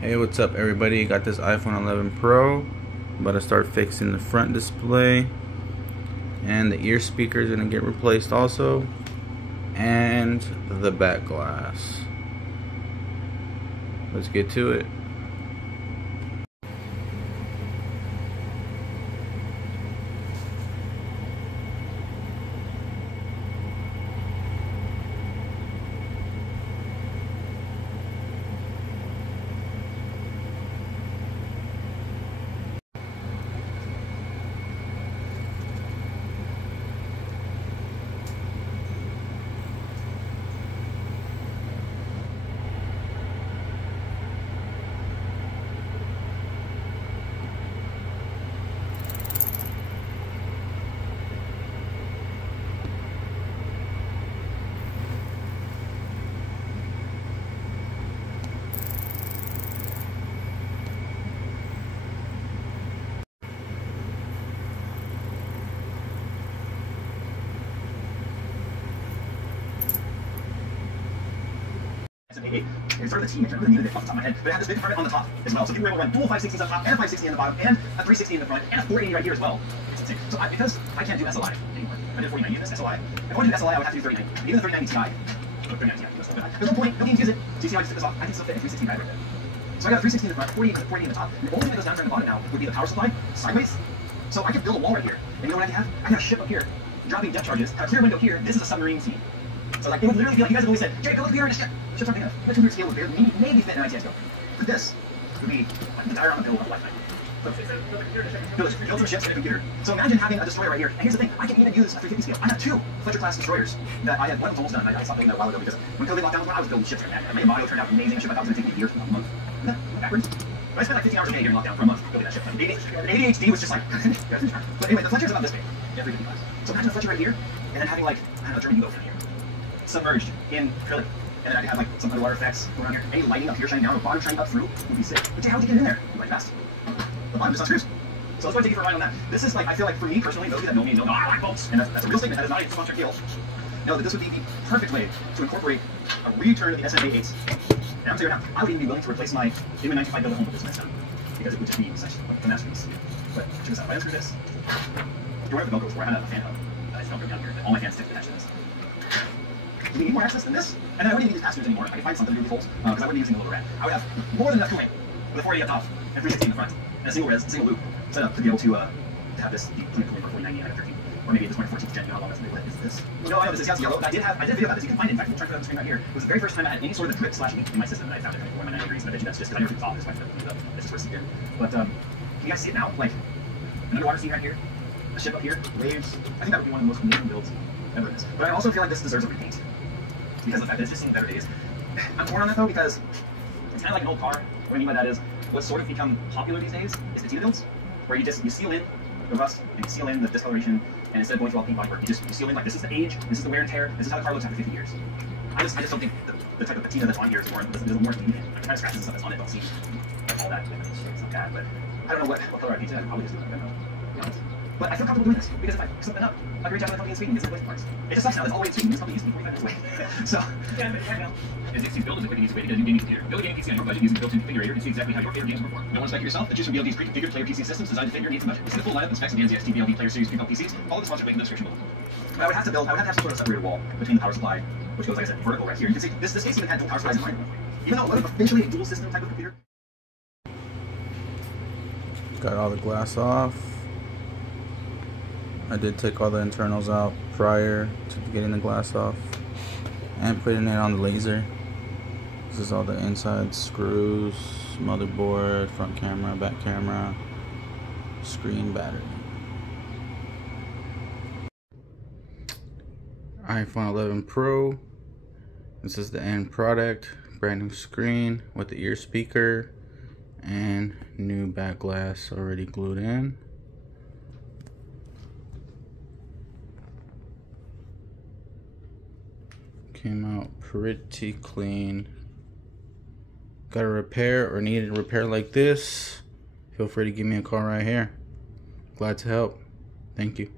Hey, what's up everybody? Got this iPhone 11 Pro. I'm about to start fixing the front display, and the ear speaker is gonna get replaced also, and the back glass. Let's get to it. It's sort of the team, I can't remember the name of it off the top of my head, but it had this big compartment on the top as well. So people were able to run dual 560s on top, and a 560 on the bottom, and a 360 in the front, and a 480 right here as well. So because I can't do SLI anymore, I did 4090 in this SLI. If I wanted to do SLI, I would have to do 3090. Even the 3090 Ti, there's no point, there's no use it. So you see how I just took this off? I can still fit a 360 guide right there. So I got a 360 in the front, 480 in the top, and the only thing that goes down from the bottom now would be the power supply, sideways. So I could build a wall right here, and you know what I can have? I can have a ship up here, dropping depth charges, have a clear window here, this is a submarine scene. So like, it would literally be like, you guys have always said, Jake, go look at the in a ship. Ships aren't big enough. The 200 scale would maybe fit in an ITS go. But this would be like the entire on the bill of a lifetime. Build some ships and a computer. So imagine having a destroyer right here. And here's the thing, I can even use a 350 scale. I have two Fletcher class destroyers that I had. One of them's almost done. I stopped building that a while ago because when COVID lockdown was on, I was building ships right now. And my audio turned out amazing. A ship I thought was going to take me years, not a month. No, backwards. But I spent like 15 hours a day during lockdown for a month building that ship. And ADHD was just like, but anyway, the Fletcher's about this big. Yeah, 350 class. So imagine a Fletcher right here, and then having like, I don't know, German U-boat from here. Submerged in acrylic. And then I'd have like some underwater effects going on here. Any lighting up here shining down, the bottom shining up through would be sick. But how'd you get in there? You like fast. The bottom just on screws. So let's go take you for a ride on that. This is like, I feel like for me personally, those of you that know me know, I like bolts. And that's a real statement. That is not a sponsor kill. No, that this would be the perfect way to incorporate a return of the SMA 8s. And I'm telling you now, I would even be willing to replace my INWIN 95 build at home with this next time. Because it would just be such a masterpiece. But check this out. If I unscrew this, you're where the Velcro before I had a fan hub. I just don't go down here. All my fans stick attached to this. Do we need more access than this? And I wouldn't even use pass-throughs anymore. I could find something to do with holes, because I wouldn't be using a little rat. I would have more than enough cooling with a 480 up top and 360 in the front, and a single loop set up to be able to have this deep clean cooling for 4090 and 13. Or maybe at this point 14th gen, you know how long that's going to be lit. Is this? No, I know this is Gauss yellow. I did a video about this. You can find it. In fact, I'm trying to put it on the screen right here. It was the very first time I had any sort of drip / leak in my system that I found it at 4 degrees. And I bet you that's just because I never took it off. That's why it's just here. But can you guys see it now? Like an underwater scene right here, a ship up here, waves. I think that would be one of the most amazing builds ever in this. But I also feel like this deserves a repaint. Because of the fact that it's just seen better days. I'm torn on that though because it's kind of like an old car. What I mean by that is, what's sort of become popular these days is patina builds, where you seal in the rust and you seal in the discoloration, and instead of going through all the paint bodywork, you seal in like this is the age, this is the wear and tear, this is how the car looks after 50 years. I just don't think the type of patina that's on here is more needed. I'm trying to scratch the stuff that's on it, don't see all that. It's not bad, but I don't know what color I'd paint it. I'd probably just do it. I don't know. To be honest. But I feel comfortable doing this, because if I pick something up, I'd reach out to the company in Sweden and get some replacement parts. It just sucks now, that's all the way in Sweden. This company used to be 45 minutes away. So, yeah, but I know. And Dixie's build is a quick and easy way to get a new gaming computer. Build a gaming PC on your budget using the built-in configurator and see exactly how your favorite games perform. You don't want to spec yourself? The choose from BLD's pre-configured player PC systems designed to fit your needs and budget. See the full lineup and specs of the NZXT BLD Player Series pre-built PCs. Follow the sponsored link in the description below. But I would have to have some sort of separator wall between the power supply, which goes, like I said, vertical right here. You can see, this case even had dual power supplies in mind. Even though it wasn't officially a dual system type of computer. Got all the glass off. I did take all the internals out prior to getting the glass off and putting it on the laser. This is all the inside screws, motherboard, front camera, back camera, screen, battery. iPhone 11 Pro. This is the end product. Brand new screen with the ear speaker and new back glass already glued in. Came out pretty clean. Got a repair or needed a repair like this? Feel free to give me a call right here. Glad to help. Thank you.